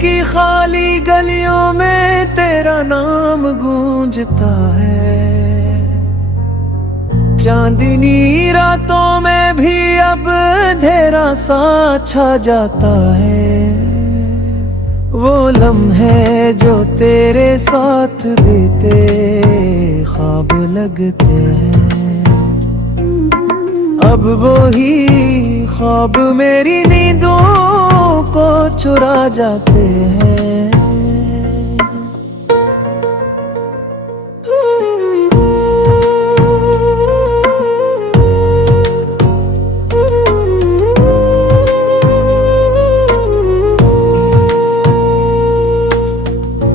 की खाली गलियों में तेरा नाम गूंजता है। चांदनी रातों में भी अब अंधेरा सा छा जाता है। वो लम्हे जो तेरे साथ बीते ख्वाब लगते हैं, अब वो ही ख्वाब मेरी नींदों को चुरा जाते हैं।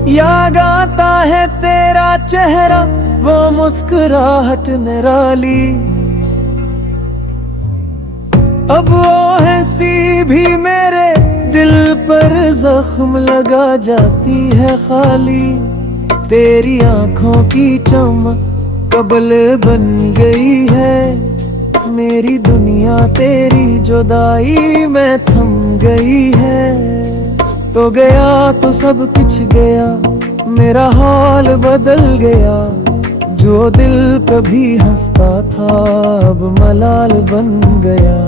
याद आता है तेरा चेहरा, वो मुस्कुराहट निराली। अब वो हंसी भी मेरे दिल पर जख्म लगा जाती है खाली। तेरी आंखों की चमक कबल बन गई है मेरी दुनिया, तेरी जुदाई में थम गई है। तो गया तो सब कुछ गया, मेरा हाल बदल गया। जो दिल कभी हंसता था अब मलाल बन गया।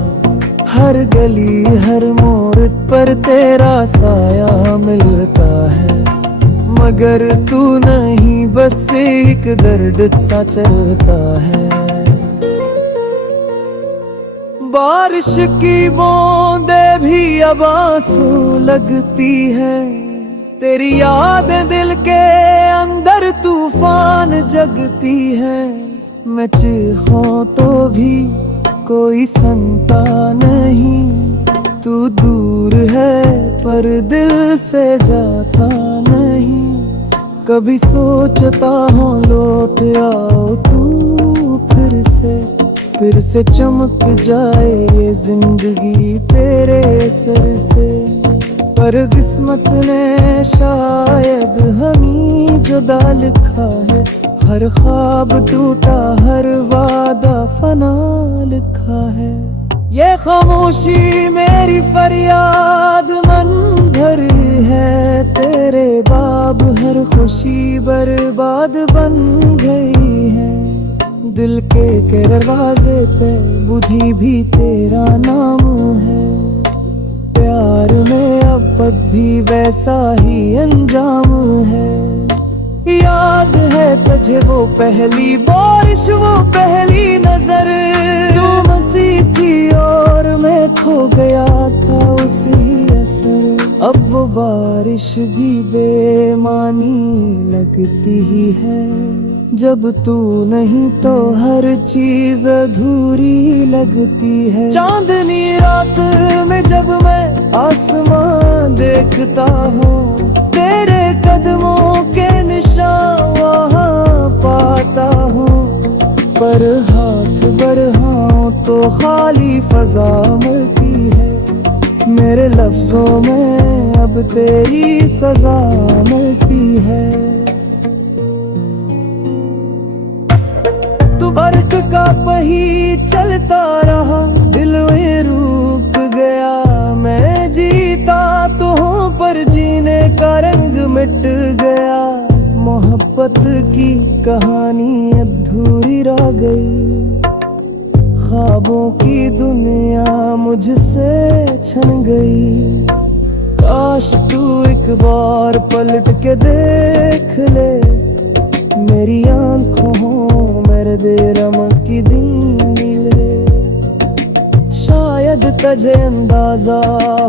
हर गली हर मोड़ पर तेरा साया मिलता है, मगर तू नहीं, बस एक दर्द सा चलता है। बारिश की बूंदें भी अब आंसू लगती है। तेरी याद दिल के अंदर तूफान जगती है। मैं चीखूं तो भी कोई सुनता नहीं। तू दूर है पर दिल से जाता नहीं। कभी सोचता हूँ लौट आओ तू फिर से चमक जाए ये जिंदगी तेरे सर से। पर किस्मत ने शायद हमें जुदा लिखा है। हर ख्वाब टूटा, हर वादा फना लिखा है। ये खामोशी मेरी फरियाद मन भर है। तेरे बाब हर खुशी बर्बाद बन गई है। दिल के दरवाजे पे बुझी भी तेरा नाम है। प्यार में अब भी वैसा ही अंजाम है। याद है तुझे वो पहली बारिश, वो पहली नजर। तू मसी थी और मैं खो गया था उसी असर। अब वो बारिश भी बेमानी लगती ही है। जब तू नहीं तो हर चीज अधूरी लगती है। चांदनी रात में जब मैं आसमां देखता हूँ, तेरे कदमों के निशान वहाँ पाता हूँ। पर हाथ बढ़ाऊं तो खाली फजा मिलती है। मेरे लफ्जों में अब तेरी सजा मिलती है। तू बर्क का पही चलता रहा, दिल में रुक गया। मैं जीता तो हूँ पर जीने का रंग मिट गया। मोहब्बत की कहानी अधूरी रह गई। ख्वाबों की दुनिया मुझसे छन गई। काश तू एक बार पलट के देख ले। मेरी आंखों मेरे दिरम की दीन मिले। शायद तुझे अंदाजा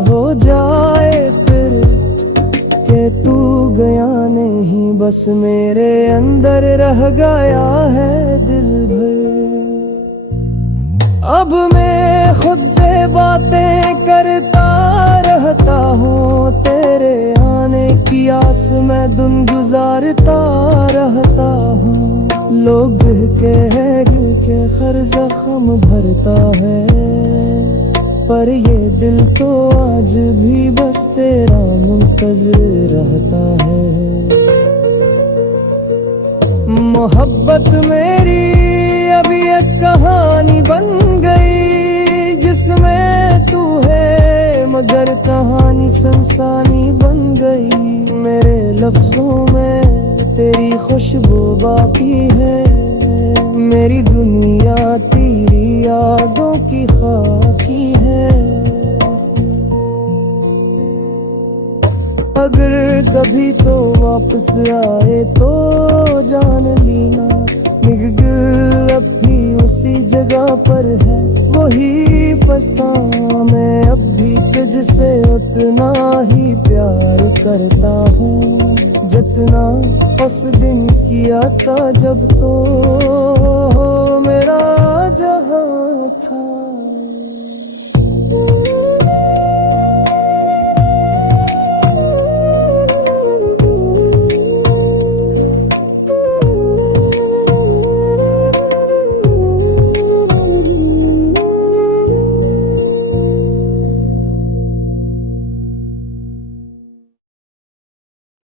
हो जाए फिर कि तू गया नहीं, बस मेरे अंदर रह गया है दिल भर। अब मैं खुद से बातें करता रहता हूँ। तेरे आने की आस में दिन गुजारता रहता हूँ। लोग के है क्योंकि हर जख्म भरता है, पर ये दिल तो आज भी बस तेरा मुंतज़िर रहता है। मोहब्बत मेरी अभी एक कहानी बन गई, जिसमें तू है मगर कहानी संसानी बन गई। लफ्जों में तेरी खुशबू बाकी है। मेरी दुनिया तेरी यादों की खाकी है। अगर कभी तो वापस आए तो जान लीना, निगल अब भी उसी जगह पर है, वही फंसा मैं अब भी तुझसे उतना ही प्यार करता हूँ जितना उस दिन किया था जब तो मेरा जहां था।